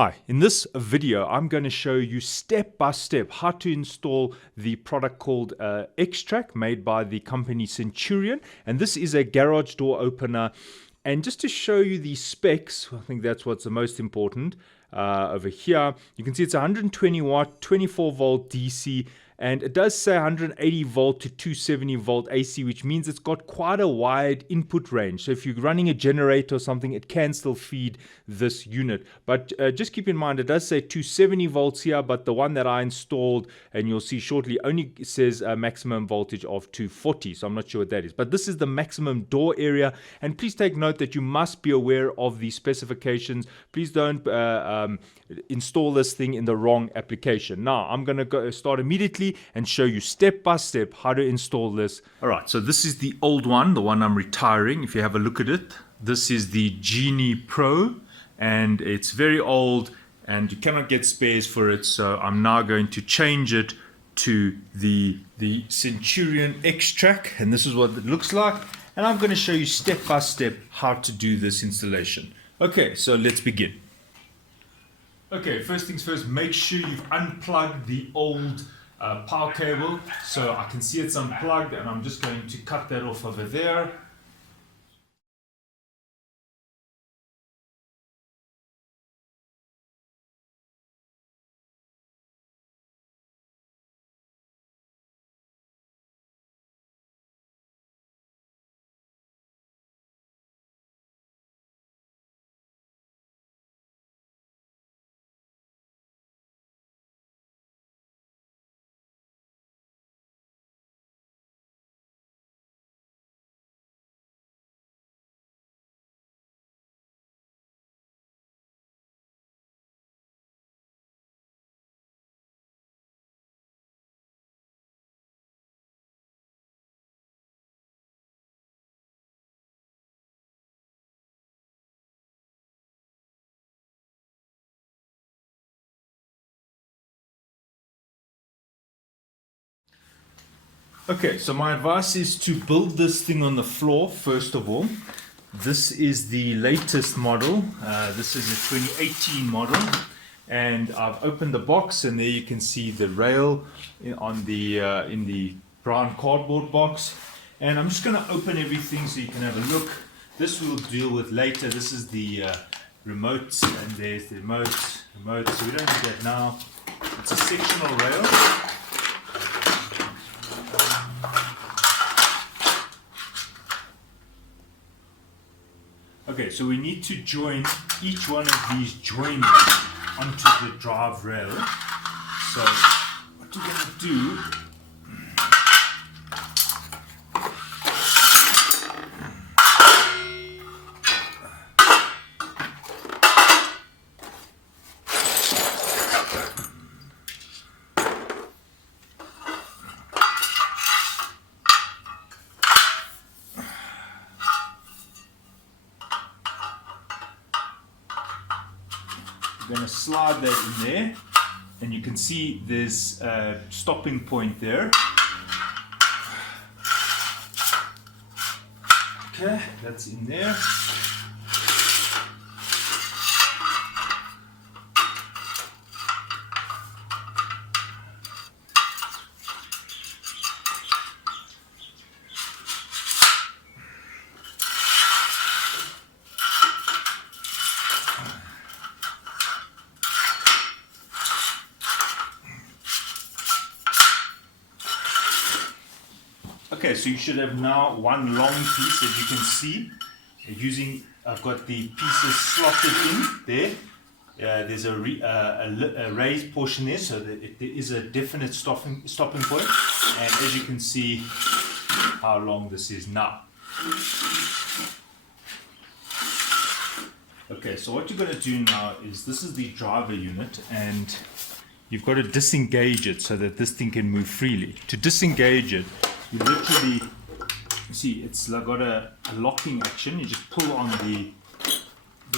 Hi, in this video I'm going to show you step by step how to install the product called XTrac made by the company Centurion, and this is a garage door opener. And just to show you the specs, I think that's what's the most important. Over here you can see it's 120 watt 24 volt DC, and it does say 180 volt to 270 volt AC, which means it's got quite a wide input range. So if you're running a generator or something, it can still feed this unit. But just keep in mind, it does say 270 volts here, but the one that I installed, and you'll see shortly, only says a maximum voltage of 240. So I'm not sure what that is. But this is the maximum door area. And please take note that you must be aware of the specifications. Please don't install this thing in the wrong application. Now, I'm going to go start immediately and show you step by step how to install this. All right, so this is the old one, the one I'm retiring. If you have a look at it, this is the Genie Pro, and it's very old and you cannot get spares for it. So I'm now going to change it to the Centurion XTrac, and this is what it looks like. And I'm going to show you step by step how to do this installation. Okay, so let's begin. Okay, first things first, make sure you've unplugged the old power cable. So I can see it's unplugged, and I'm just going to cut that off over there. Okay, so my advice is to build this thing on the floor first of all. This is the latest model. This is a 2018 model, and I've opened the box, and there you can see the rail on the in the brown cardboard box. And I'm just going to open everything so you can have a look. This we'll deal with later. This is the remotes, and there's the remote. So we don't need that now. It's a sectional rail. Okay, so we need to join each one of these joints onto the drive rail. So what we're going to do, we're going to slide that in there, and you can see there's a stopping point there. Okay, that's in there. Okay, so you should have now one long piece, as you can see. I've got the pieces slotted in there. There's a raised portion there, so that there is a definite stopping point. And as you can see, how long this is now. Okay, so what you're going to do now is, this is the driver unit, and you've got to disengage it so that this thing can move freely. To disengage it, you literally see it's got a locking action. You just pull on the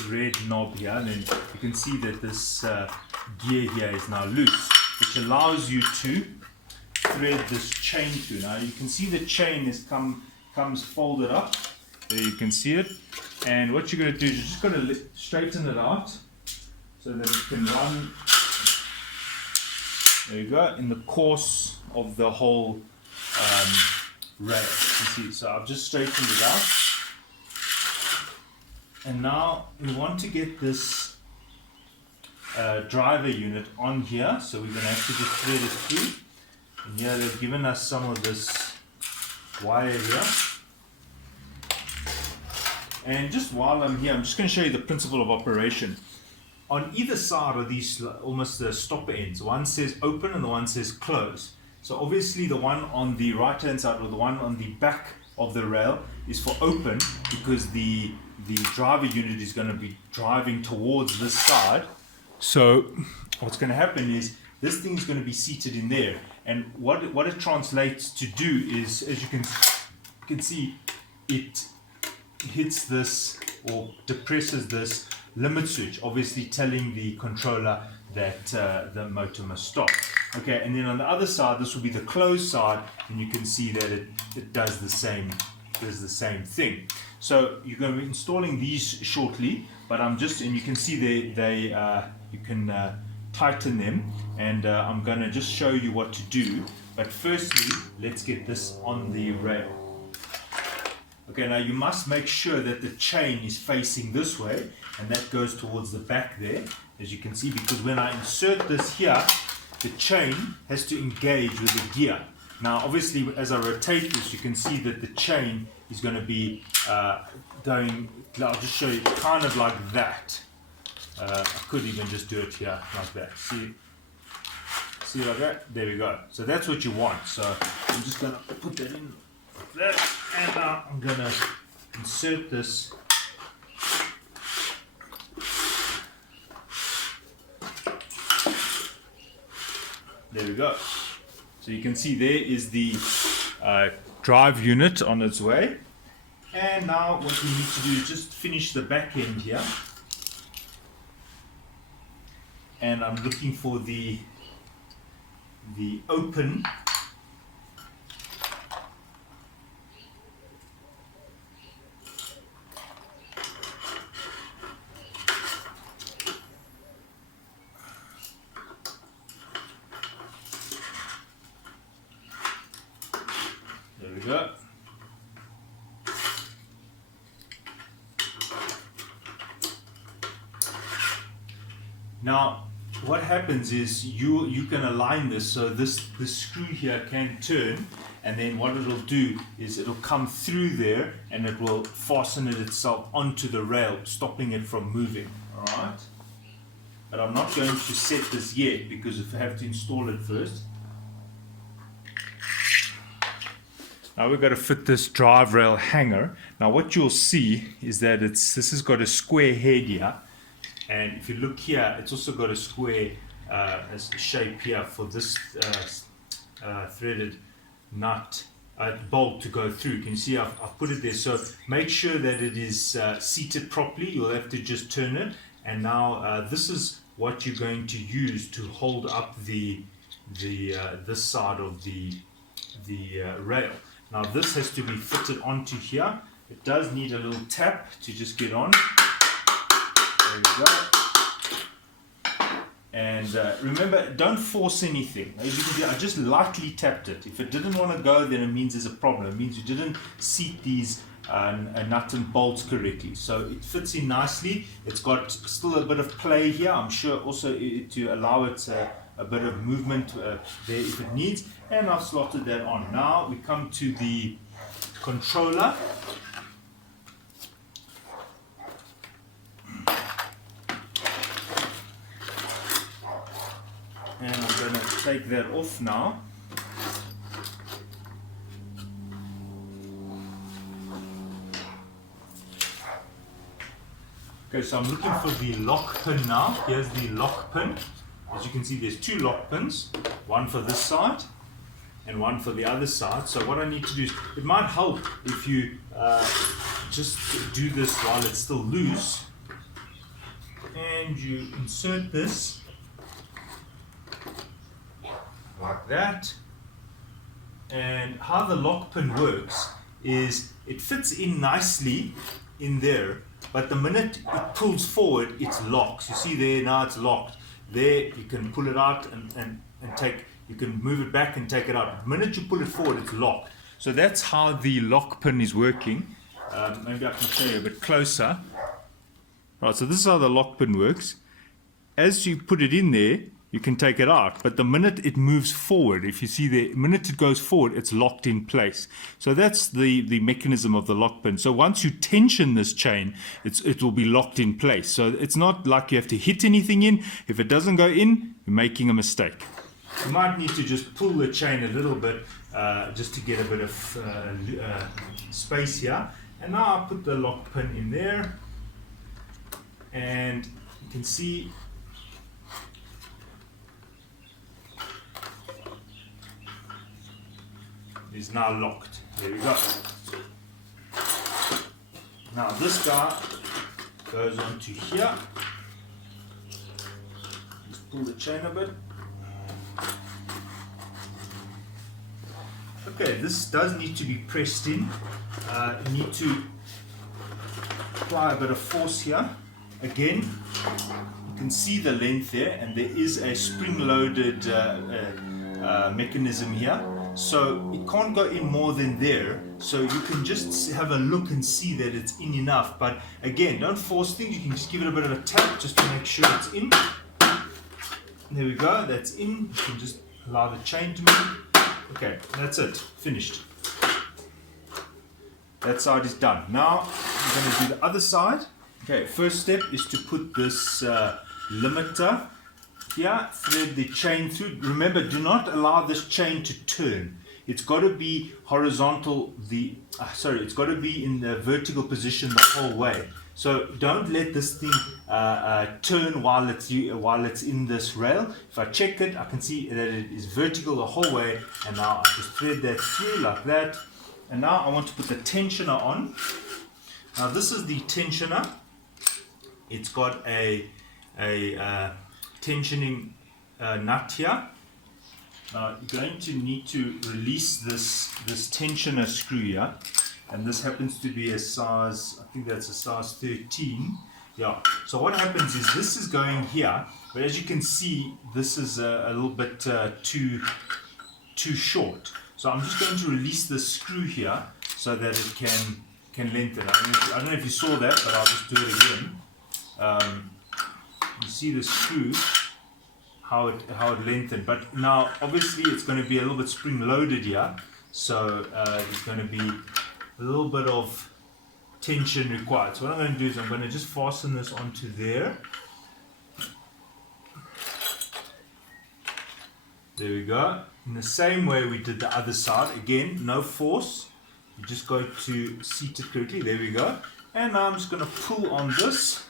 red knob here, and then you can see that this gear here is now loose, which allows you to thread this chain through. Now you can see the chain comes folded up. There you can see it. And what you're going to do is you're just going to straighten it out so that it can run, there you go, in the course of the whole rail. You see, so I've just straightened it out. And now we want to get this driver unit on here, so we're going to have to just thread it through. And here they've given us some of this wire here. And just while I'm here, I'm just going to show you the principle of operation. On either side are these almost the stopper ends. One says open and the one says close. So obviously the one on the right hand side, or the one on the back of the rail, is for open, because the driver unit is going to be driving towards this side. So what's going to happen is this thing is going to be seated in there, and what it translates to do is, as you can see, it hits this or depresses this limit switch, obviously telling the controller that the motor must stop. Okay, and then on the other side, this will be the closed side, and you can see that it does the same thing. So you're going to be installing these shortly, but and you can see you can tighten them, and I'm going to just show you what to do. But firstly, let's get this on the rail. Okay, now you must make sure that the chain is facing this way, and that goes towards the back there, as you can see, because when I insert this here, the chain has to engage with the gear. Now obviously as I rotate this, you can see that the chain is going to be going, I'll just show you, kind of like that. I could even just do it here like that. See like that? There we go. So that's what you want. So I'm just going to put that in like that, and now I'm going to insert this. There we go. So you can see there is the drive unit on its way. And now what we need to do is just finish the back end here. And I'm looking for the open. There we go. Now what happens is you can align this so this screw here can turn, and then what it'll do is it'll come through there and it will fasten it itself onto the rail, stopping it from moving. Alright? But I'm not going to set this yet because I have to install it first. Now we've got to fit this drive rail hanger. Now what you'll see is that this has got a square head here, and if you look here, it's also got a square shape here for this threaded nut bolt to go through. You can see I've put it there, so make sure that it is seated properly. You'll have to just turn it, and now this is what you're going to use to hold up this side of the rail. Now this has to be fitted onto here. It does need a little tap to just get on. There we go. And remember, don't force anything. As you can see, I just lightly tapped it. If it didn't want to go, then it means there's a problem. It means you didn't seat these nut and bolts correctly. So it fits in nicely. It's got still a bit of play here. I'm sure also to allow it a bit of movement there if it needs. And I've slotted that on. Now we come to the controller. And I'm going to take that off now. Okay, so I'm looking for the lock pin now. Here's the lock pin. As you can see, there's two lock pins, one for this side and one for the other side. So what I need to do is, it might help if you just do this while it's still loose, and you insert this like that. And how the lock pin works is it fits in nicely in there, but the minute it pulls forward, it's locked. You see there, now it's locked. There, you can pull it out and take, you can move it back and take it out. The minute you pull it forward, it's locked. So that's how the lock pin is working. Maybe I can show you a bit closer. Right, so this is how the lock pin works. As you put it in there, you can take it out, but the minute it moves forward, if you see the minute it goes forward, it's locked in place. So that's the mechanism of the lock pin. So once you tension this chain, it will be locked in place. So it's not like you have to hit anything in. If it doesn't go in, you're making a mistake. You might need to just pull the chain a little bit just to get a bit of space here. And now I'll put the lock pin in there, and you can see is now locked. There we go. Now this guy goes onto here. Just pull the chain a bit. Okay, this does need to be pressed in. You need to apply a bit of force here. Again, you can see the length there, and there is a spring-loaded mechanism here. So it can't go in more than there, so you can just have a look and see that it's in enough. But again, don't force things. You can just give it a bit of a tap just to make sure it's in. There we go, that's in. You can just allow the chain to move. Okay, that's it, finished. That side is done. Now I'm going to do the other side. Okay, first step is to put this limiter here, thread the chain through. Remember, do not allow this chain to turn. It's got to be horizontal, it's got to be in the vertical position the whole way. So don't let this thing turn while it's in this rail. If I check it, I can see that it is vertical the whole way, and now I just thread that through like that. And now I want to put the tensioner on. Now this is the tensioner. It's got a tensioning nut here. Now you're going to need to release this tensioner screw here, and this happens to be a size, I think that's a size 13. Yeah, so what happens is this is going here, but as you can see, this is a little bit too short. So I'm just going to release the screw here so that it can lengthen. I don't know if you saw that, but I'll just do it again. You see the screw, how it lengthened, but now obviously it's going to be a little bit spring loaded here, so there's going to be a little bit of tension required. So what I'm going to do is I'm going to just fasten this onto there. There we go. In the same way we did the other side. Again, no force. You just go to seat it correctly. There we go. And now I'm just going to pull on this.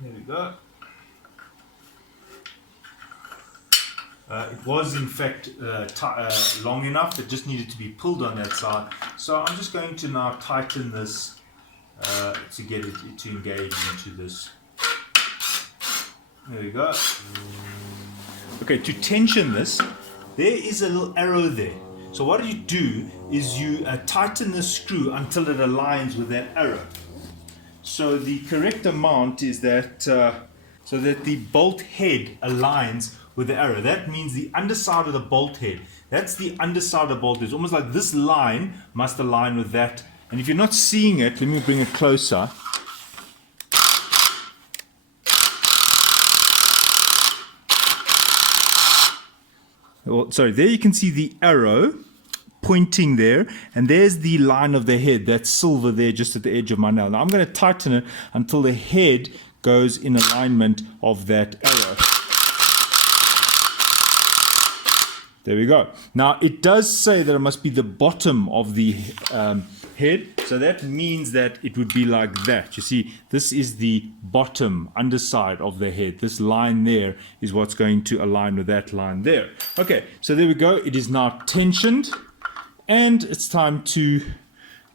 There we go. It was in fact long enough. It just needed to be pulled on that side. So I'm just going to now tighten this to get it to engage into this. There we go. Okay, to tension this, there is a little arrow there. So what you do is you tighten the screw until it aligns with that arrow. So the correct amount is that so that the bolt head aligns with the arrow. That means the underside of the bolt head. That's the underside of the bolt head. It's almost like this line must align with that. And if you're not seeing it, let me bring it closer. Well, sorry, there you can see the arrow pointing there, and there's the line of the head, that's silver there just at the edge of my nail. Now I'm going to tighten it until the head goes in alignment of that arrow. There we go. Now it does say that it must be the bottom of the head, so that means that it would be like that. You see, this is the bottom underside of the head. This line there is what's going to align with that line there. Okay, so there we go. It is now tensioned, and it's time to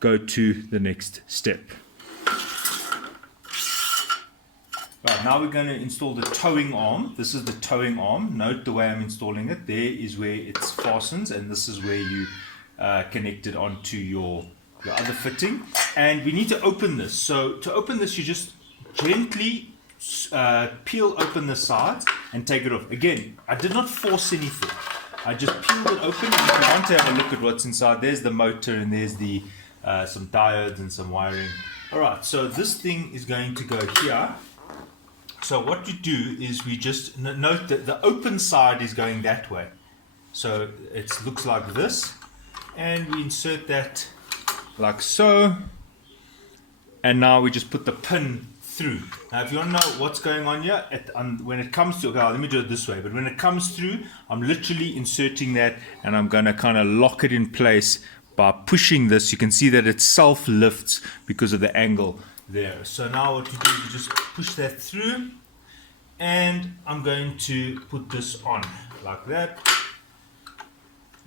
go to the next step. Right, now we're going to install the towing arm. This is the towing arm. Note the way I'm installing it. There is where it fastens, and this is where you connect it onto your other fitting. And we need to open this. So to open this, you just gently peel open the sides and take it off. Again, I did not force anything. I just peeled it open, and if you want to have a look at what's inside, there's the motor and there's the some diodes and some wiring. Alright, so this thing is going to go here. So what you do is we just note that the open side is going that way. So it looks like this, and we insert that like so, and now we just put the pin through. Now if you want to know what's going on here, when it comes to, okay, let me do it this way, but when it comes through, I'm literally inserting that, and I'm going to kind of lock it in place by pushing this. You can see that it self lifts because of the angle there. So now what you do is you just push that through, and I'm going to put this on like that,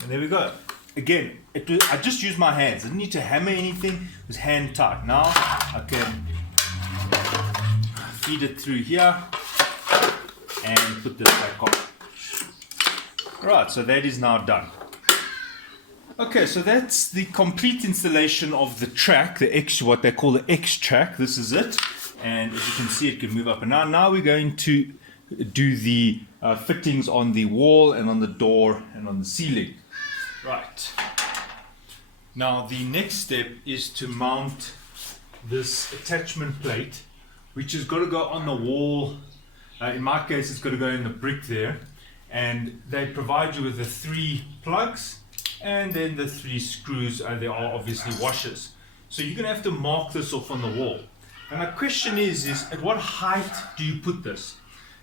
and there we go. Again, I just used my hands. I didn't need to hammer anything. It was hand tight. Now I can feed it through here and put this back on. Right, so that is now done. Okay, so that's the complete installation of the track, what they call the XTrac. This is it, and as you can see, it can move up and down. Now we're going to do the fittings on the wall and on the door and on the ceiling. Right. Now the next step is to mount this attachment plate, which has got to go on the wall. In my case, it's got to go in the brick there, and they provide you with the 3 plugs and then the 3 screws, and there are obviously washers. So you're going to have to mark this off on the wall. And my question is at what height do you put this?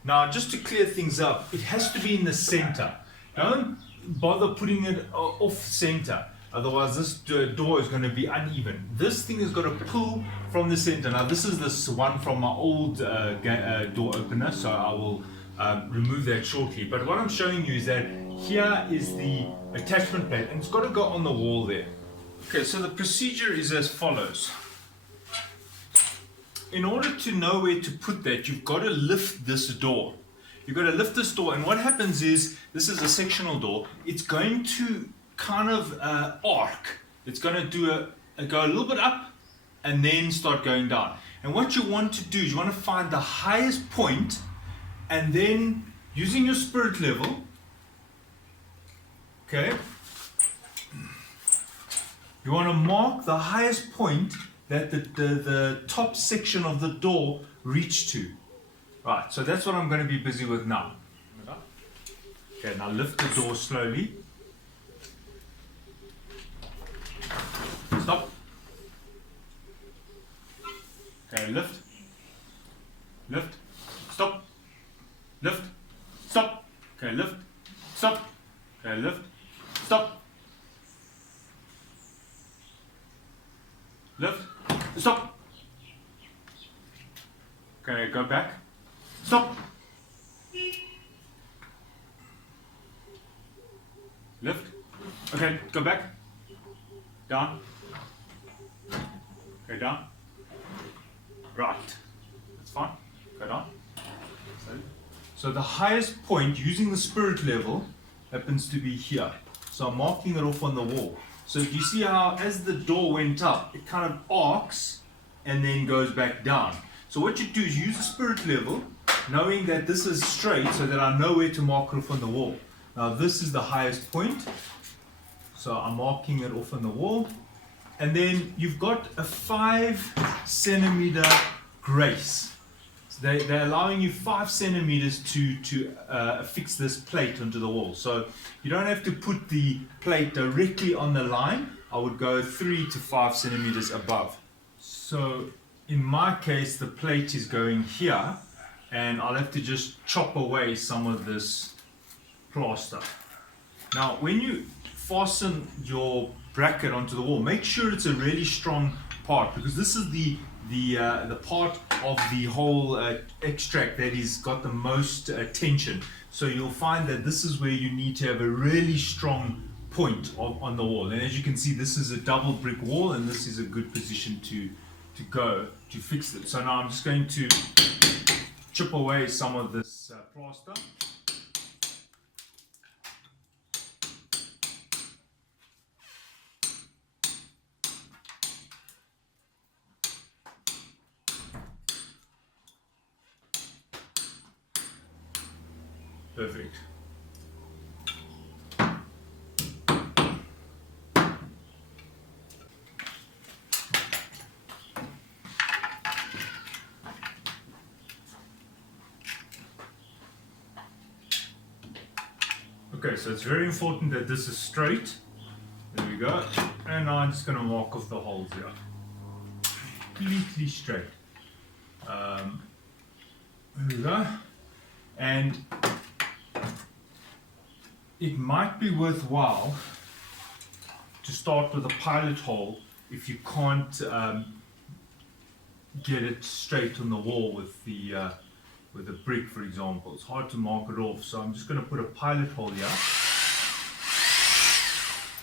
Now, just to clear things up, it has to be in the center. Don't bother putting it off center, otherwise this door is going to be uneven. This thing has got to pull from the center. Now this is this one from my old door opener, so I will remove that shortly. But what I'm showing you is that here is the attachment plate, and it's got to go on the wall there. Okay, so the procedure is as follows. In order to know where to put that, you've got to lift this door. You've got to lift this door, and what happens is, this is a sectional door, it's going to kind of arc. It's going to do go a little bit up and then start going down. And what you want to do is you want to find the highest point, and then using your spirit level, okay, you want to mark the highest point that the top section of the door reached to. Right, so that's what I'm going to be busy with now. Okay, now lift the door slowly. Stop. Okay, lift. Lift. Stop. Lift. Stop. Okay, lift. Stop. Okay, lift. Stop. Lift. Stop. Okay, go back. Stop. Lift. Okay, go back. Down. Okay, down. Right. That's fine. Go down. So the highest point using the spirit level happens to be here. So I'm marking it off on the wall. So you see how as the door went up, it kind of arcs and then goes back down. So what you do is use the spirit level, knowing that this is straight, so that I know where to mark it off on the wall. Now this is the highest point, so I'm marking it off on the wall, and then you've got a 5 centimeter grace. So they're allowing you 5 centimeters to affix this plate onto the wall. So you don't have to put the plate directly on the line. I would go 3 to 5 centimeters above. So in my case, the plate is going here, and I'll have to just chop away some of this plaster. Now, when you fasten your bracket onto the wall, make sure it's a really strong part, because this is the part of the whole XTrac that is got the most tension. So you'll find that this is where you need to have a really strong point on the wall. And as you can see, this is a double brick wall, and this is a good position to go to fix it. So now I'm just going to chip away some of this plaster. Perfect. Okay, so it's very important that this is straight. There we go. And now I'm just going to mark off the holes here. Completely straight. There we go. And it might be worthwhile to start with a pilot hole if you can't get it straight on the wall with a brick, for example. It's hard to mark it off, so I'm just going to put a pilot hole here.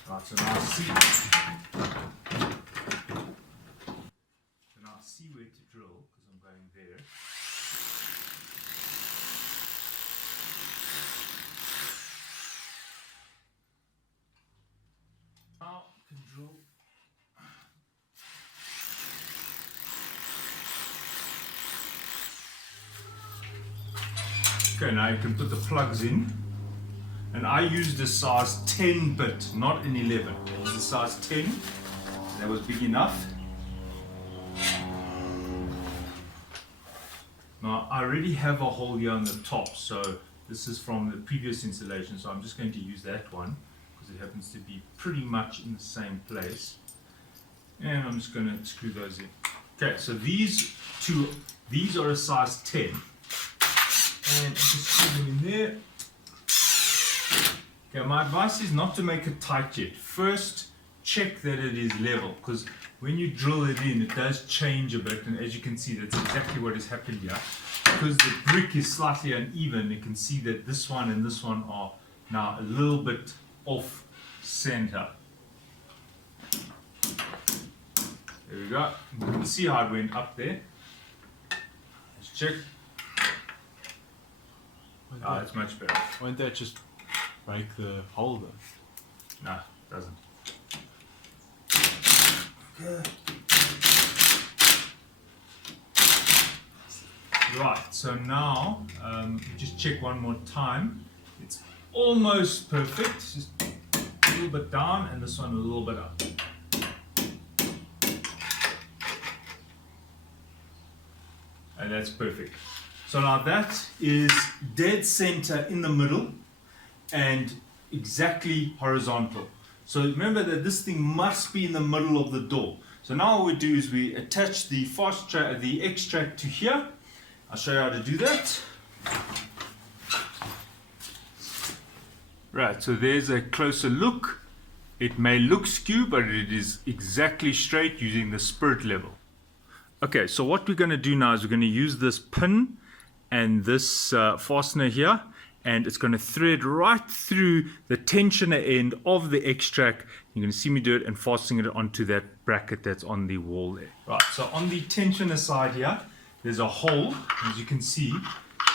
Right, so now I see where to drill because I'm going there. Now I can drill. Okay, now you can put the plugs in. And I used a size 10 bit, not an 11. It was a size 10. That was big enough. Now I already have a hole here on the top, so this is from the previous installation, so I'm just going to use that one because it happens to be pretty much in the same place. And I'm just going to screw those in. Okay, so these are a size 10. And just screw them in there. Okay, my advice is not to make it tight yet. First, check that it is level, because when you drill it in, it does change a bit, and as you can see, that's exactly what has happened here. Because the brick is slightly uneven, you can see that this one and this one are now a little bit off center. There we go. You can see how it went up there. Let's check. Ah, it's much better. Won't that just break the hole then? No, it doesn't. Okay. Right, so now just check one more time. It's almost perfect. Just a little bit down and this one a little bit up. And that's perfect. So now that is dead center in the middle and exactly horizontal. So remember that this thing must be in the middle of the door. So now what we do is we attach the the XTrac to here. I'll show you how to do that. Right, so there's a closer look. It may look skew, but it is exactly straight using the spirit level. Okay, so what we're going to do now is we're going to use this pin and this fastener here, and it's going to thread right through the tensioner end of the XTrac. You're going to see me do it and fastening it onto that bracket that's on the wall there. Right, so on the tensioner side here, there's a hole, as you can see,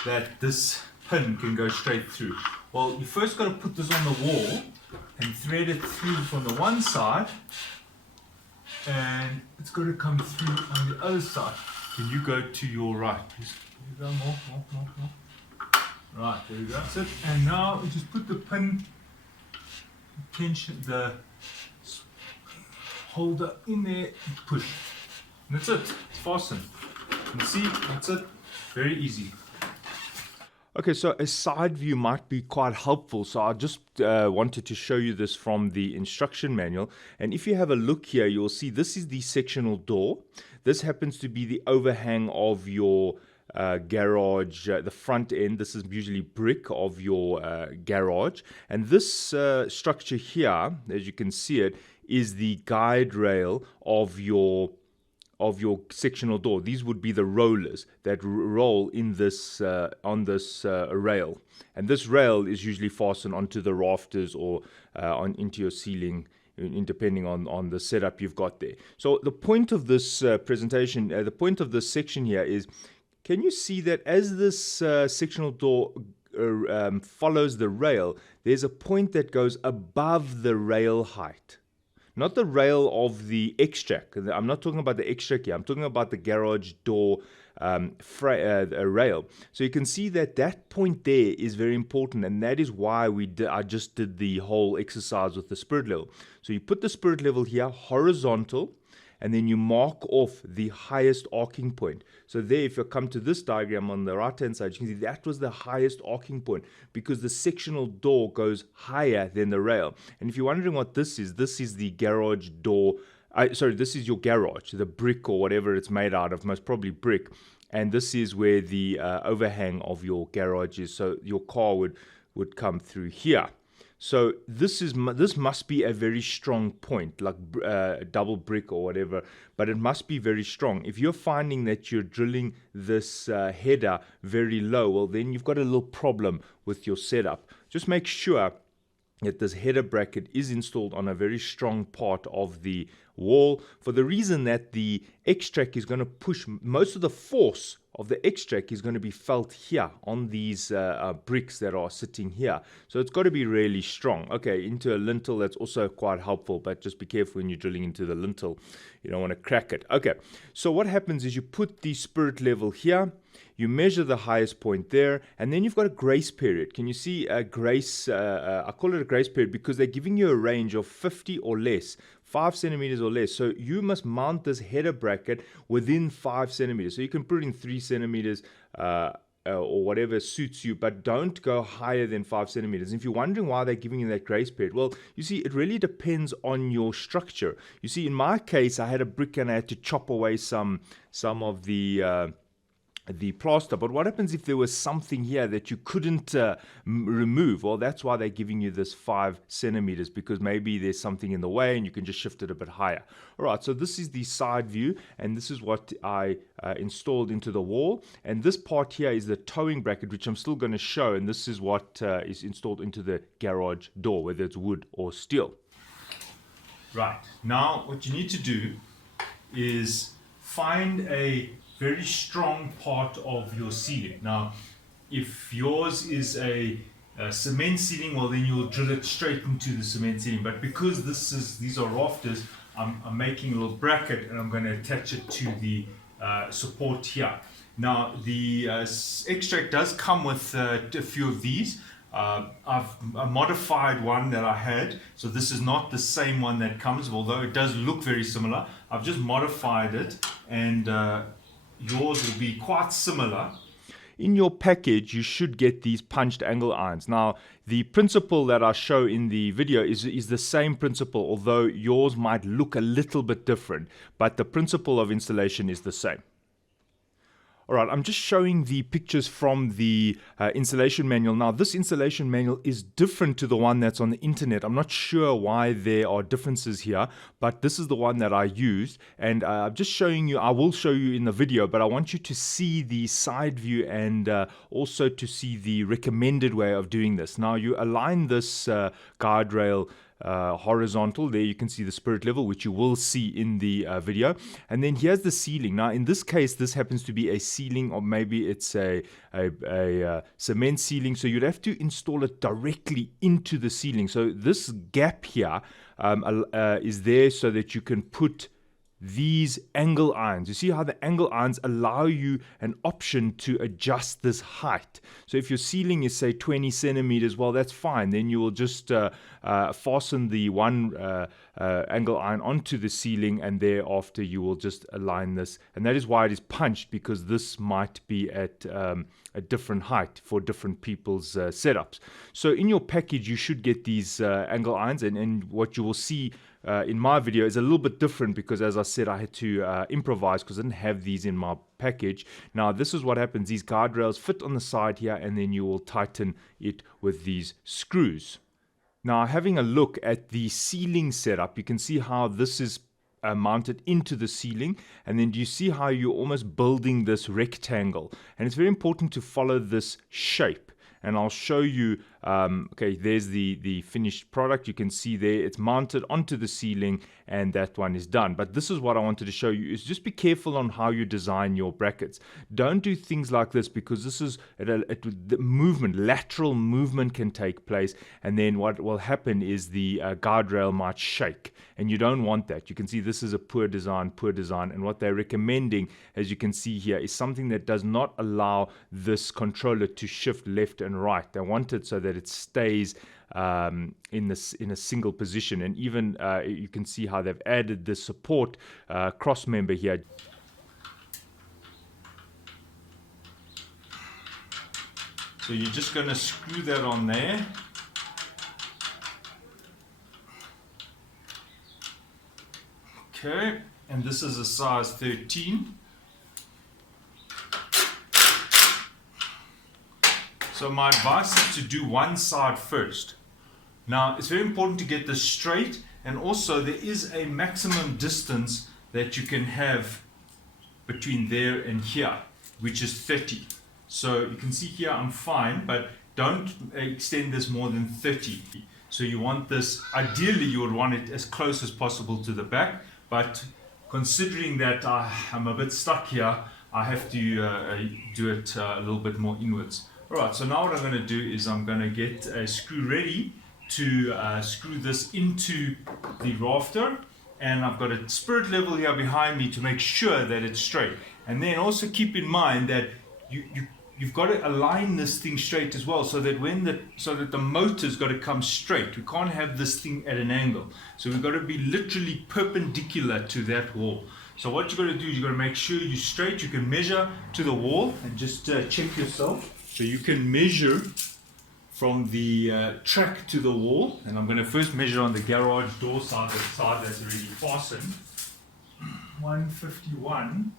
that this pin can go straight through. Well, you first got to put this on the wall and thread it through from the one side, and it's got to come through on the other side. Can you go to your right, please? There you go, more. Right, there we go. That's it. And now we just put the pin tension, the holder in there and push. And that's it. It's fastened. You can see, that's it. Very easy. Okay, so a side view might be quite helpful. So I just wanted to show you this from the instruction manual. And if you have a look here, you'll see this is the sectional door. This happens to be the overhang of your garage, the front end. This is usually brick of your garage. And this structure here, as you can see it, is the guide rail of your sectional door. These would be the rollers that roll in this on this rail, and this rail is usually fastened onto the rafters or into your ceiling, depending on the setup you've got there. So the point of this presentation, the point of this section here is, can you see that as this sectional door follows the rail, there's a point that goes above the rail height. not the rail of the XTrac. I'm not talking about the XTrac here. I'm talking about the garage door rail. So you can see that that point there is very important, and that is why I just did the whole exercise with the spirit level. So you put the spirit level here horizontal, and then you mark off the highest arcing point. So there, if you come to this diagram on the right hand side, you can see that was the highest arcing point because the sectional door goes higher than the rail. And if you're wondering what this is the garage door. This is your garage, the brick or whatever it's made out of, most probably brick. And this is where the overhang of your garage is. So your car would come through here. So this must be a very strong point, like double brick or whatever, but it must be very strong. If you're finding that you're drilling this header very low, well, then you've got a little problem with your setup. Just make sure that this header bracket is installed on a very strong part of the wall, for the reason that the XTrac is going to push most of the force of the XTrac is going to be felt here on these bricks that are sitting here. So it's got to be really strong. Okay, into a lintel, that's also quite helpful, but just be careful when you're drilling into the lintel. You don't want to crack it. Okay, so what happens is you put the spirit level here, you measure the highest point there, and then you've got a grace period. Can you see a grace? I call it a grace period because they're giving you a range of 50 or less, 5 centimeters or less. So you must mount this header bracket within 5 centimeters. So you can put it in 3 centimeters or whatever suits you, but don't go higher than 5 centimeters. And if you're wondering why they're giving you that grace period, well, you see, it really depends on your structure. You see, in my case, I had a brick and I had to chop away some of the plaster. But what happens if there was something here that you couldn't remove? Well, that's why they're giving you this 5 centimeters, because maybe there's something in the way and you can just shift it a bit higher. All right, so this is the side view, and this is what I installed into the wall. And this part here is the towing bracket, which I'm still going to show, and this is what is installed into the garage door, whether it's wood or steel. Right, now what you need to do is find a very strong part of your ceiling. Now, if yours is a cement ceiling, well, then you'll drill it straight into the cement ceiling. But because these are rafters, I'm making a little bracket and I'm going to attach it to the support here. Now, the XTrac does come with a few of these. I've modified one that I had, so this is not the same one that comes, although it does look very similar. I've just modified it, and yours will be quite similar. In your package, you should get these punched angle irons. Now, the principle that I show in the video is the same principle, although yours might look a little bit different, but the principle of installation is the same. All right, I'm just showing the pictures from the installation manual. Now, this installation manual is different to the one that's on the internet. I'm not sure why there are differences here, but this is the one that I used. And I'm just showing you, I will show you in the video, but I want you to see the side view and also to see the recommended way of doing this. Now, you align this guide rail horizontal. There you can see the spirit level, which you will see in the video. And then here's the ceiling. Now, in this case, this happens to be a ceiling, or maybe it's a cement ceiling. So you'd have to install it directly into the ceiling. So this gap here is there so that you can put these angle irons. You see how the angle irons allow you an option to adjust this height. So if your ceiling is, say, 20 centimeters, well, that's fine. Then you will just fasten the one angle iron onto the ceiling, and thereafter you will just align this. And that is why it is punched, because this might be at a different height for different people's setups. So in your package, you should get these angle irons, and what you will see in my video is a little bit different, because as I said, I had to improvise because I didn't have these in my package. Now, this is what happens. These guardrails fit on the side here, and then you will tighten it with these screws. Now, having a look at the ceiling setup, you can see how this is mounted into the ceiling, and then do you see how you're almost building this rectangle? And it's very important to follow this shape, and I'll show you Okay, there's the finished product. You can see there it's mounted onto the ceiling, and that one is done. But this is what I wanted to show you, is just be careful on how you design your brackets. Don't do things like this, because this is the movement, lateral movement can take place, and then what will happen is the guardrail might shake, and you don't want that. You can see this is a poor design, and what they're recommending, as you can see here, is something that does not allow this controller to shift left and right. They want it so that it stays in a single position, and even you can see how they've added the support cross member here. So you're just going to screw that on there. Okay, and this is a size 13. So my advice is to do one side first. Now, it's very important to get this straight, and also there is a maximum distance that you can have between there and here, which is 30. So you can see here I'm fine, but don't extend this more than 30. So you want this, ideally you would want it as close as possible to the back, but considering that I'm a bit stuck here, I have to do it a little bit more inwards. Alright, so now what I'm going to do is I'm going to get a screw ready to screw this into the rafter, and I've got a spirit level here behind me to make sure that it's straight. And then also keep in mind that you've got to align this thing straight as well, so that the motor's got to come straight. We can't have this thing at an angle, so we've got to be literally perpendicular to that wall. So what you've got to do is you've got to make sure you're straight. You can measure to the wall and just check yourself. So you can measure from the track to the wall, and I'm going to first measure on the garage door side, the side that's already fastened. 151.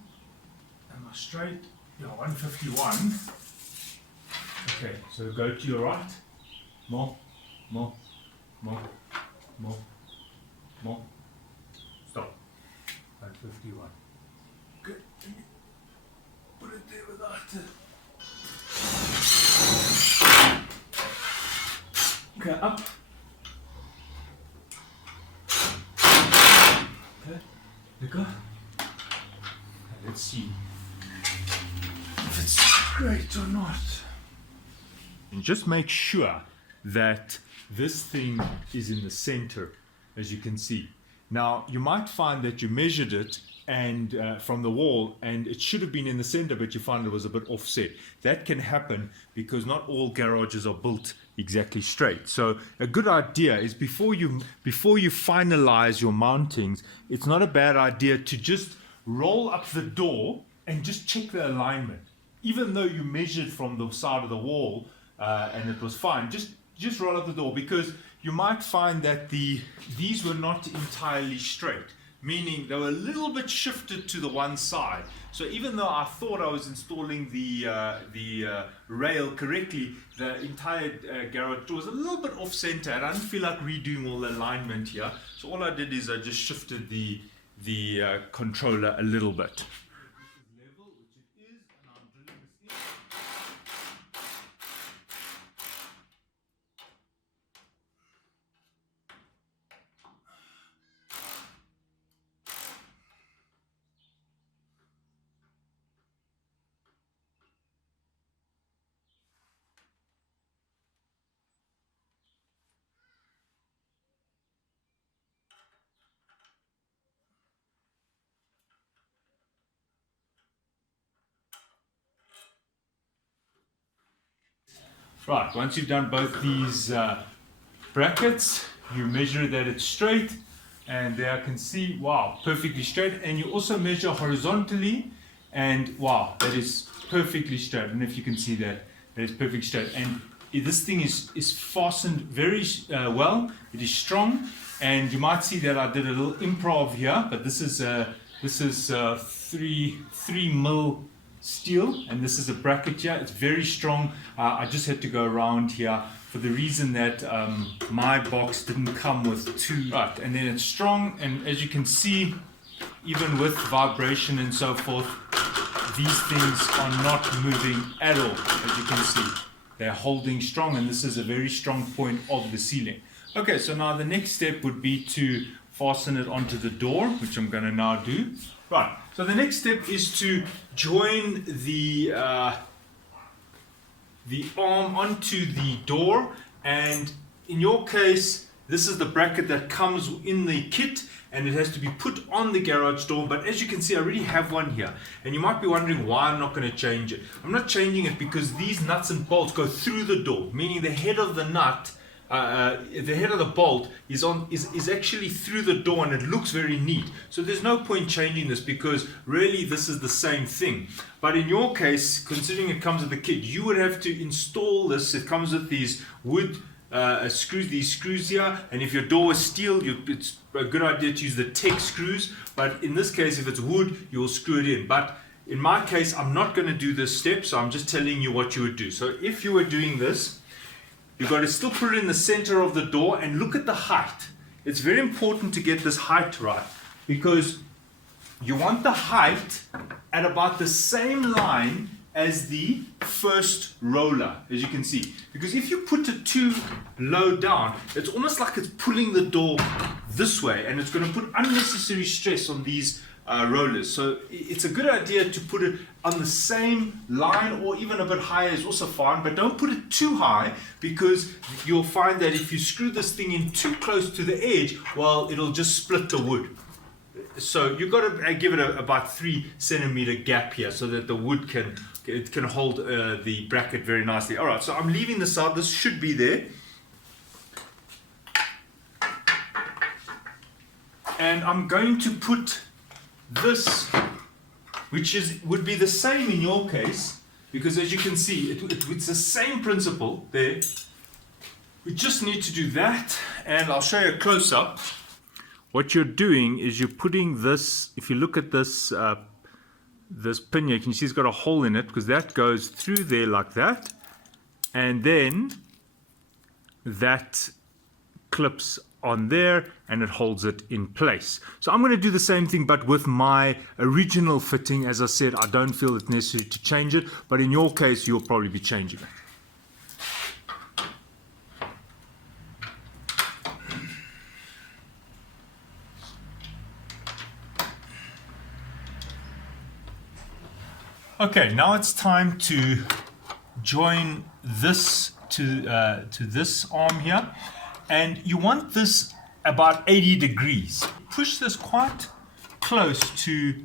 Am I straight? Yeah, 151. Okay, so go to your right. More. Stop. 151. Good. Put it there without it. Okay, up. Okay, let go. Let's see if it's straight or not. And just make sure that this thing is in the center, as you can see. Now, you might find that you measured it and from the wall, and it should have been in the center, but you find it was a bit offset. That can happen because not all garages are built exactly straight. So a good idea is before you finalize your mountings, it's not a bad idea to just roll up the door and just check the alignment. Even though you measured from the side of the wall and it was fine, just roll up the door, because you might find that these were not entirely straight, meaning they were a little bit shifted to the one side. So even though I thought I was installing the rail correctly, the entire garage door was a little bit off center, and I didn't feel like redoing all the alignment here. So all I did is I just shifted the controller a little bit. Right, once you've done both these brackets, you measure that it's straight, and there I can see, wow, perfectly straight. And you also measure horizontally, and wow, that is perfectly straight. And if you can see that, that is perfectly straight. And this thing is fastened very well. It is strong, and you might see that I did a little improv here, but this is 3 mil steel, and this is a bracket here. It's very strong. I just had to go around here for the reason that my box didn't come with two. Right, and then it's strong, and as you can see, even with vibration and so forth, these things are not moving at all, as you can see. they're holding strong, and this is a very strong point of the ceiling. Okay, so now the next step would be to fasten it onto the door, which I'm going to now do. Right, so the next step is to join the arm onto the door, and in your case, this is the bracket that comes in the kit, and it has to be put on the garage door. But as you can see, I already have one here, and you might be wondering why I'm not going to change it. I'm not changing it because these nuts and bolts go through the door, meaning the head of the nut, the head of the bolt is actually through the door, and it looks very neat. So there's no point changing this because really this is the same thing. But in your case, considering it comes with the kit, you would have to install this. It comes with these wood screws, these screws here, and if your door is steel, it's a good idea to use the Tech screws. But in this case, if it's wood, you'll screw it in. But in my case, I'm not going to do this step, so I'm just telling you what you would do. So if you were doing this, you've got to still put it in the center of the door and look at the height. It's very important to get this height right, because you want the height at about the same line as the first roller, as you can see. Because if you put it too low down, it's almost like it's pulling the door this way, and it's going to put unnecessary stress on these rollers. So it's a good idea to put it on the same line, or even a bit higher is also fine, but don't put it too high, because you'll find that if you screw this thing in too close to the edge, well, it'll just split the wood. So you've got to give it about 3 centimeter gap here, so that the wood can hold the bracket very nicely. All right, so I'm leaving this out. This should be there. And I'm going to put this, which would be the same in your case, because as you can see, it's the same principle there. We just need to do that, and I'll show you a close-up. What you're doing is you're putting this, if you look at this this pin here, you can see it's got a hole in it, because that goes through there like that, and then that clips on there and it holds it in place. So I'm going to do the same thing, but with my original fitting. As I said, I don't feel it's necessary to change it, but in your case you'll probably be changing it. Okay, now it's time to join this to this arm here, and you want this about 80 degrees. Push this quite close to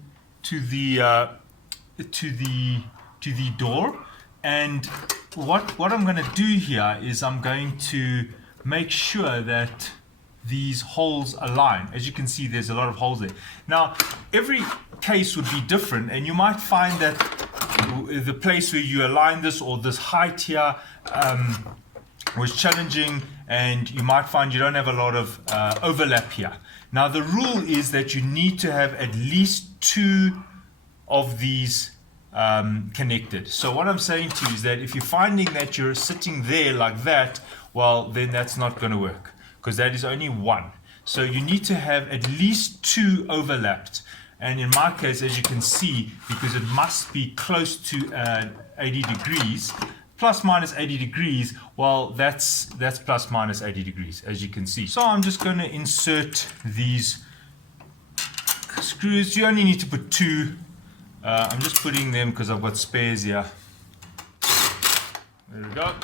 the door, and what I'm going to do here is I'm going to make sure that these holes align. As you can see, there's a lot of holes there. Now, every case would be different, and you might find that the place where you align this, or this height here, was challenging, and you might find you don't have a lot of overlap here. Now, the rule is that you need to have at least 2 of these connected. So what I'm saying to you is that if you're finding that you're sitting there like that, well, then that's not going to work, because that is only 1. So you need to have at least 2 overlapped. And in my case, as you can see, because it must be close to 80 degrees, plus minus 80 degrees, well, that's plus minus 80 degrees, as you can see. So I'm just going to insert these screws. You only need to put 2. I'm just putting them because I've got spares here. There we go.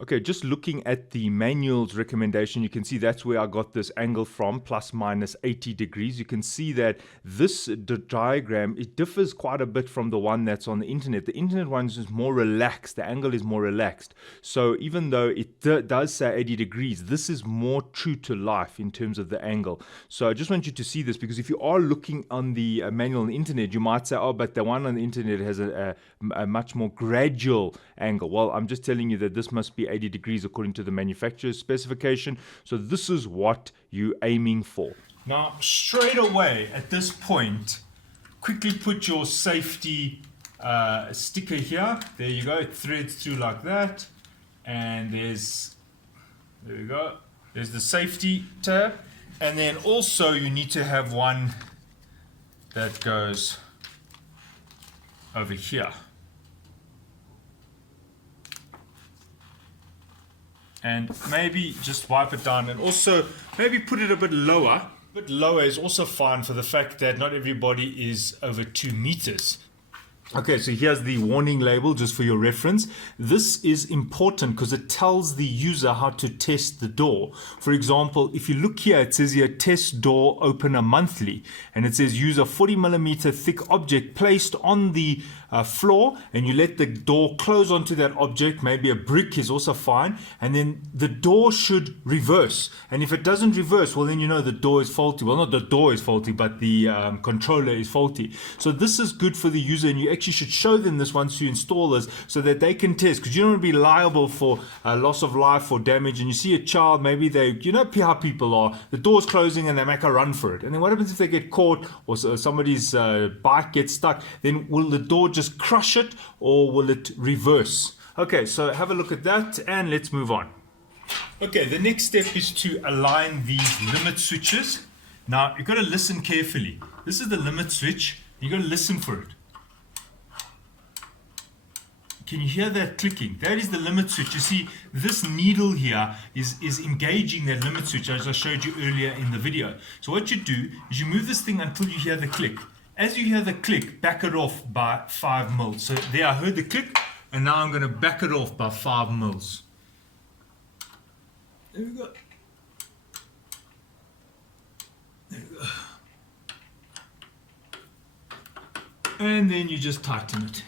Okay, just looking at the manual's recommendation, you can see that's where I got this angle from, plus minus 80 degrees. You can see that this diagram, it differs quite a bit from the one that's on the internet. The internet one is just more relaxed. The angle is more relaxed. So even though it does say 80 degrees, this is more true to life in terms of the angle. So I just want you to see this, because if you are looking on the manual on the internet, you might say, oh, but the one on the internet has a much more gradual angle. Well, I'm just telling you that this must be 80 degrees according to the manufacturer's specification. So this is what you're aiming for. Now, straight away at this point, quickly put your safety sticker here. There you go. It threads through like that. And there we go. There's the safety tab. And then also you need to have one that goes over here. and maybe just wipe it down, and also maybe put it a bit lower. A bit lower is also fine for the fact that not everybody is over 2 meters. Okay, so here's the warning label just for your reference. This is important because it tells the user how to test the door. For example, if you look here, it says here test door opener monthly, and it says use a 40mm thick object placed on the floor, and you let the door close onto that object. Maybe a brick is also fine, and then the door should reverse. And if it doesn't reverse, well, then you know the door is faulty. Well, not the door is faulty, but the controller is faulty. So this is good for the user, and you actually should show them this once you install this so that they can test, because you don't want to be liable for loss of life or damage. And you see a child, maybe they, you know how people are, the door's closing and they make a run for it, and then what happens if they get caught, or somebody's bike gets stuck? Then will the door just crush it, or will it reverse? Okay, so have a look at that, and let's move on. Okay, the next step is to align these limit switches. Now you've got to listen carefully. This is the limit switch. You've got to listen for it. Can you hear that clicking? That is the limit switch. You see, this needle here is engaging that limit switch, as I showed you earlier in the video. So what you do is you move this thing until you hear the click. As you hear the click, back it off by 5 mils. So there, I heard the click, and now I'm going to back it off by 5 mils. There we go. There we go. And then you just tighten it.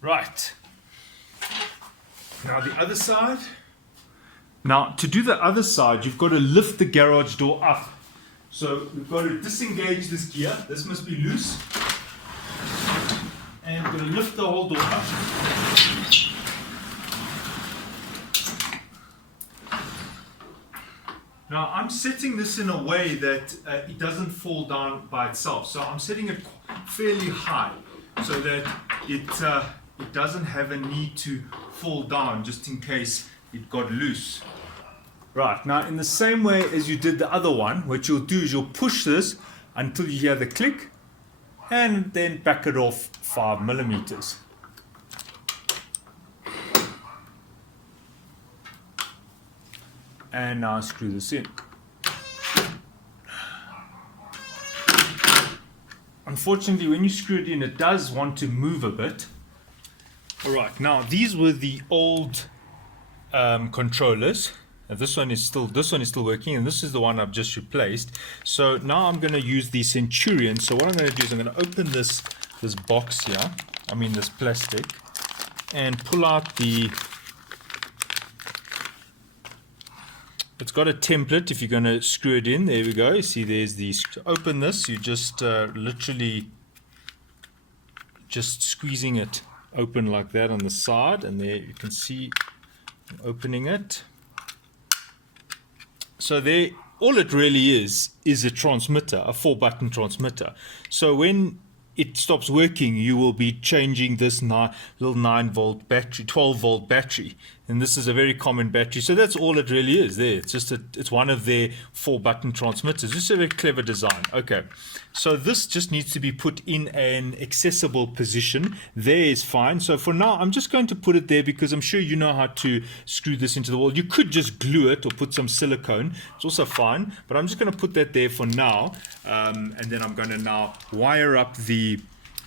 Right. Now the other side. Now to do the other side, you've got to lift the garage door up. So we've got to disengage this gear. This must be loose. And we're going to lift the whole door up. Now I'm setting this in a way that it doesn't fall down by itself. So I'm setting it fairly high so that it doesn't have a need to fall down just in case it got loose. Right, now in the same way as you did the other one, what you'll do is you'll push this until you hear the click, and then back it off 5 millimeters. And now screw this in. Unfortunately, when you screw it in, it does want to move a bit. Alright, now these were the old controllers. This one is still working, and this is the one I've just replaced. So now I'm going to use the Centurion. So what I'm going to do is I'm going to open this box here, this plastic, and pull out the. It's got a template if you're going to screw it in. There we go. You see, there's the. Open this. You just literally just squeezing it open like that on the side, and there you can see opening it. So there, all it really is a transmitter, a 4-button transmitter. So when it stops working, you will be changing this little 9-volt battery, 12-volt battery, and this is a very common battery. So that's all it really is there. It's just it's one of their 4-button transmitters. This is a very clever design. Okay, so this just needs to be put in an accessible position. There is fine. So for now, I'm just going to put it there because I'm sure you know how to screw this into the wall. You could just glue it or put some silicone. It's also fine, but I'm just going to put that there for now, and then I'm going to now wire up the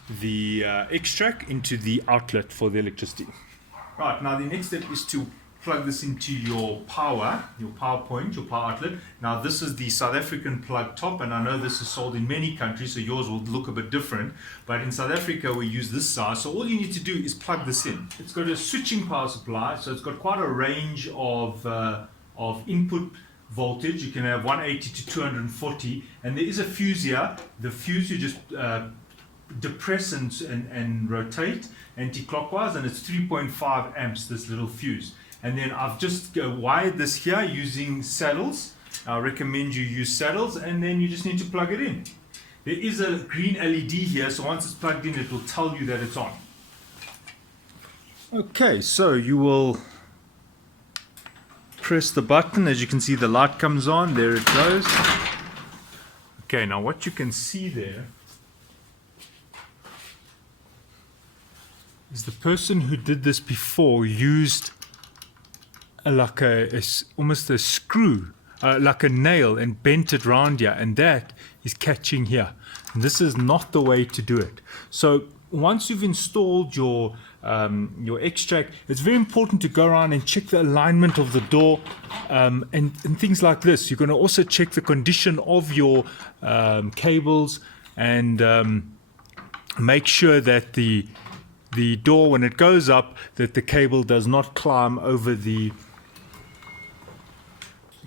XTrac into the outlet for the electricity. Right, now the next step is to plug this into your power point, your power outlet. Now this is the South African plug top, and I know this is sold in many countries, so yours will look a bit different, but in South Africa we use this size. So all you need to do is plug this in. It's got a switching power supply, so it's got quite a range of input voltage. You can have 180 to 240, and there is a fuse here. The fuse you just depress and rotate anti-clockwise, and it's 3.5 amps, this little fuse. And then I've just wired this here using saddles. I recommend you use saddles, and then you just need to plug it in. There is a green LED here, so once it's plugged in, it will tell you that it's on. Okay, so you will press the button. As you can see, the light comes on. There it goes. Okay, now what you can see there is the person who did this before used like almost a screw, like a nail, and bent it round here, and that is catching here. And this is not the way to do it. So once you've installed your XTrac, it's very important to go around and check the alignment of the door, and things like this. You're going to also check the condition of your cables, and make sure that the door, when it goes up, that the cable does not climb over the...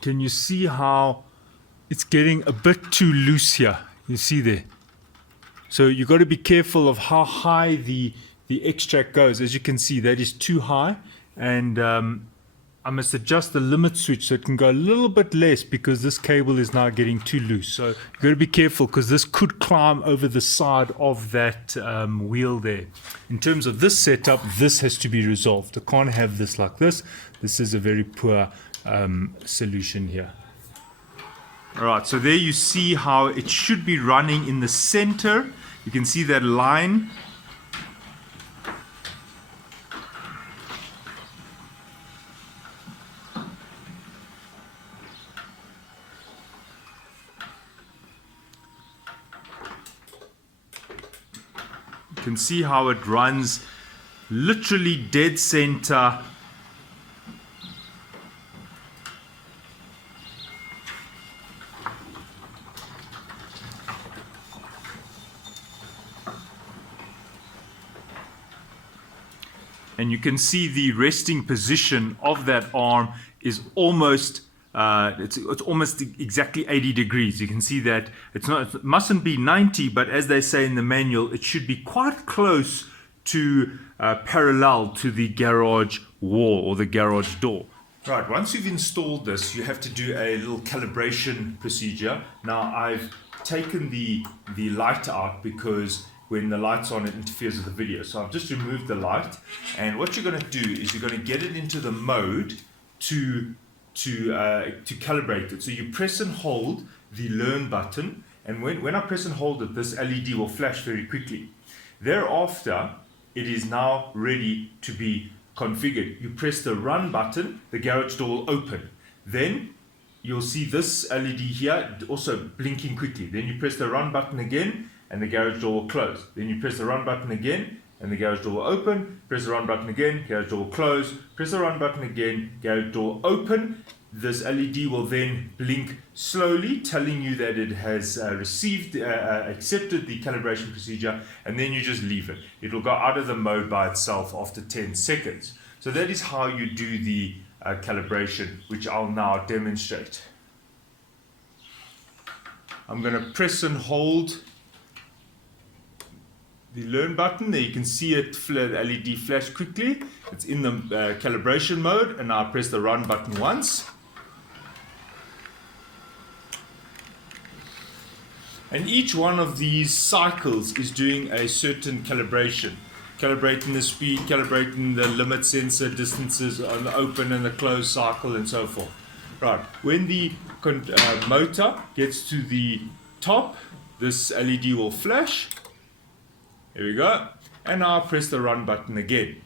Can you see how it's getting a bit too loose here? You see there? So you've got to be careful of how high the XTrac goes. As you can see, that is too high, and I must adjust the limit switch so it can go a little bit less, because this cable is now getting too loose. So you've got to be careful, because this could climb over the side of that wheel there. In terms of this setup, this has to be resolved. I can't have this like this. This is a very poor solution here. All right, so there you see how it should be running in the center. You can see that line. You can see how it runs literally dead center. And you can see the resting position of that arm is almost it's almost exactly 80 degrees. You can see that it mustn't be 90, but as they say in the manual, it should be quite close to parallel to the garage wall or the garage door. Right, once you've installed this, you have to do a little calibration procedure. Now I've taken the light out because when the light's on, it interferes with the video. So I've just removed the light, and what you're going to do is you're going to get it into the mode to calibrate it. So you press and hold the learn button, and when I press and hold it, this LED will flash very quickly. Thereafter, it is now ready to be configured. You press the run button, the garage door will open. Then you'll see this LED here also blinking quickly. Then you press the run button again, and the garage door will close. Then you press the run button again, and the garage door will open. Press the run button again, garage door will close. Press the run button again, garage door will open. This LED will then blink slowly, telling you that it has accepted the calibration procedure, and then you just leave it. It will go out of the mode by itself after 10 seconds. So that is how you do the calibration, which I'll now demonstrate. I'm going to press and hold the learn button. There you can see it, the LED flash quickly. It's in the calibration mode, and now I press the run button once. And each one of these cycles is doing a certain calibration. Calibrating the speed, calibrating the limit sensor distances on the open and the close cycle, and so forth. Right, when the motor gets to the top, this LED will flash. Here we go. And now I press the run button again.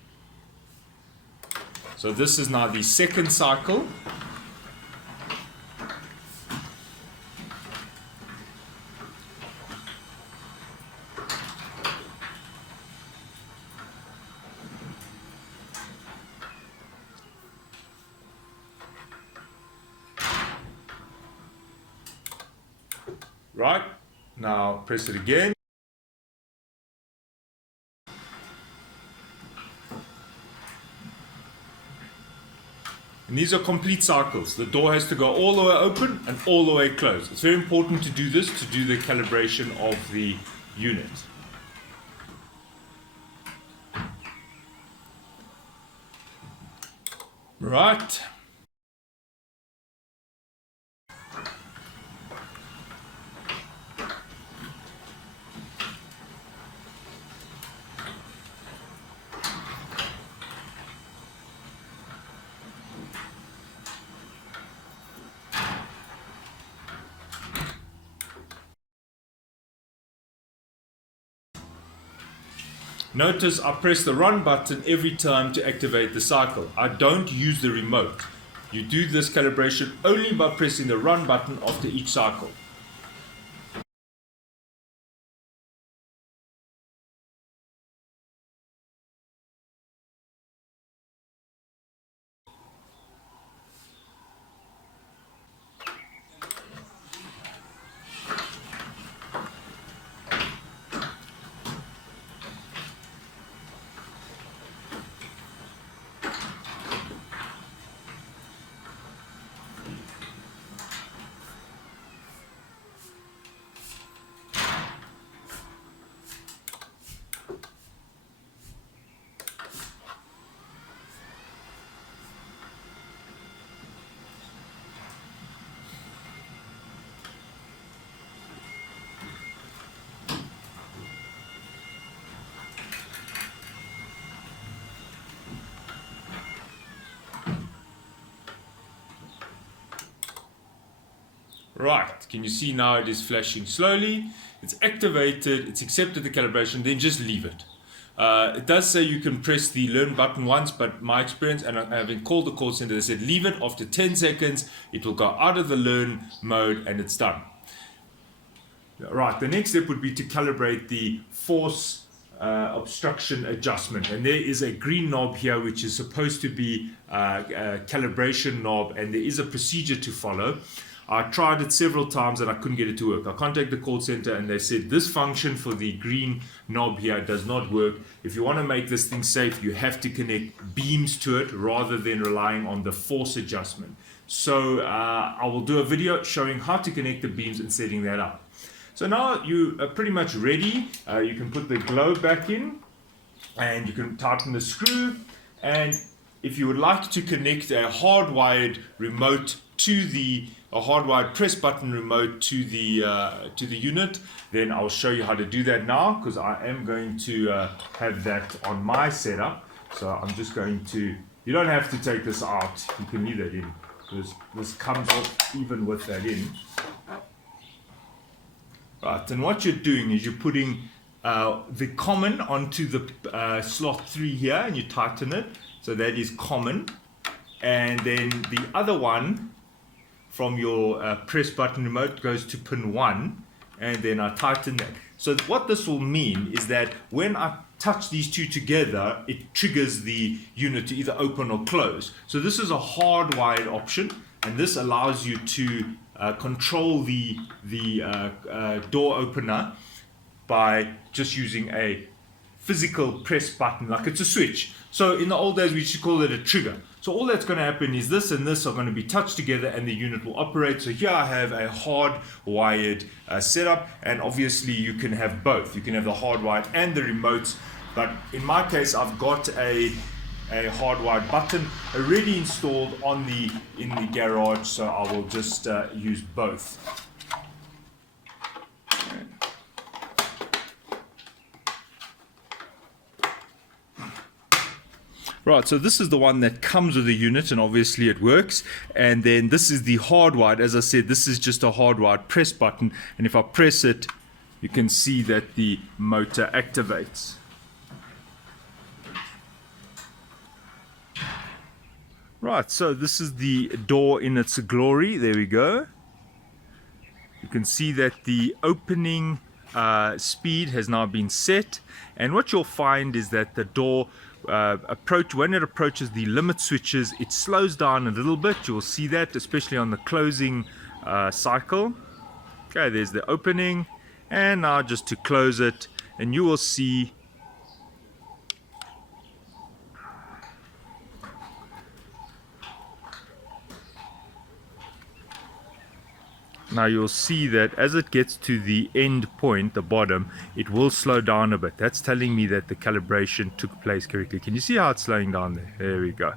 So this is now the second cycle. Right, now press it again. And these are complete cycles. The door has to go all the way open and all the way closed. It's very important to do this to do the calibration of the unit. Right. Notice I press the run button every time to activate the cycle. I don't use the remote. You do this calibration only by pressing the run button after each cycle. Right, can you see now it is flashing slowly? It's activated, it's accepted the calibration, then just leave it. It does say you can press the learn button once, but my experience, and having called the call center, they said leave it. After 10 seconds, it will go out of the learn mode and it's done. Right, the next step would be to calibrate the force obstruction adjustment, and there is a green knob here which is supposed to be a calibration knob, and there is a procedure to follow. I tried it several times and I couldn't get it to work. I contacted the call center and they said this function for the green knob here does not work. If you want to make this thing safe, you have to connect beams to it rather than relying on the force adjustment. So I will do a video showing how to connect the beams and setting that up. So now you are pretty much ready. You can put the globe back in and you can tighten the screw. And if you would like to connect a hardwired remote to a hardwired press button remote to the unit, then I'll show you how to do that now, because I am going to have that on my setup. So I'm just going to, you don't have to take this out, you can leave that in, because this comes off even with that in. Right, and what you're doing is you're putting the common onto the slot 3 here, and you tighten it, so that is common, and then the other one from your press button remote goes to pin 1, and then I tighten that. So what this will mean is that when I touch these two together, it triggers the unit to either open or close. So this is a hardwired option, and this allows you to control the door opener by just using a physical press button, like it's a switch. So in the old days we used to call it a trigger. So all that's going to happen is this and this are going to be touched together and the unit will operate. So here I have a hardwired setup, and obviously you can have both. You can have the hardwired and the remotes, but in my case I've got a hardwired button already installed in the garage, so I will just use both. Right, so this is the one that comes with the unit, and obviously it works. And then this is the hardwired. As I said, this is just a hardwired press button, and if I press it, you can see that the motor activates. Right, so this is the door in its glory. There we go. You can see that the opening speed has now been set, and what you'll find is that the door when it approaches the limit switches, it slows down a little bit. You'll see that especially on the closing cycle. Okay, there's the opening, and now just to close it, and you will see that as it gets to the end point, the bottom, it will slow down a bit. That's telling me that the calibration took place correctly. Can you see how it's slowing down there? There we go.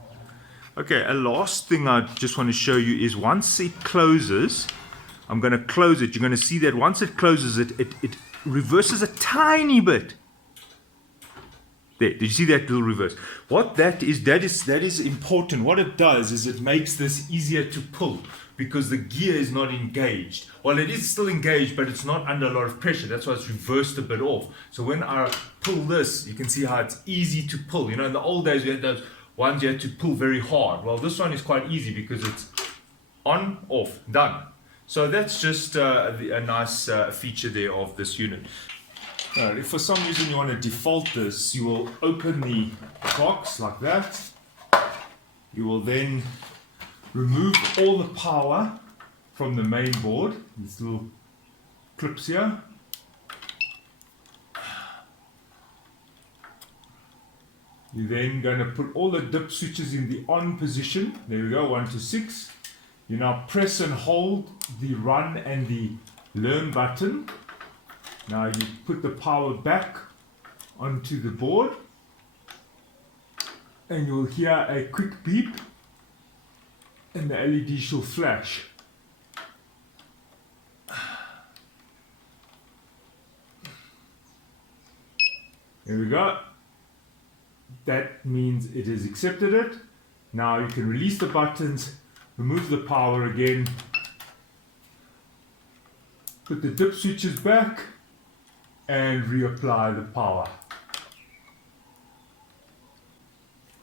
Okay, a last thing I just want to show you is once it closes, I'm going to close it. You're going to see that once it closes, it reverses a tiny bit. There, did you see that little reverse? What that is important. What it does is it makes this easier to pull because the gear is not engaged. Well, it is still engaged, but it's not under a lot of pressure. That's why it's reversed a bit off. So when I pull this, you can see how it's easy to pull. You know, in the old days, we had those ones you had to pull very hard. Well, this one is quite easy because it's on, off, done. So that's just a nice feature there of this unit. Alright, if for some reason you want to default this, you will open the box like that. You will then remove all the power from the main board, these little clips here. You're then going to put all the dip switches in the on position. There we go, 1 to 6. You now press and hold the run and the learn button. Now you put the power back onto the board and you'll hear a quick beep and the LED shall flash. There we go. That means it has accepted it. Now you can release the buttons, remove the power again, put the dip switches back and reapply the power.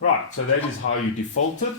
Right, so that is how you default it.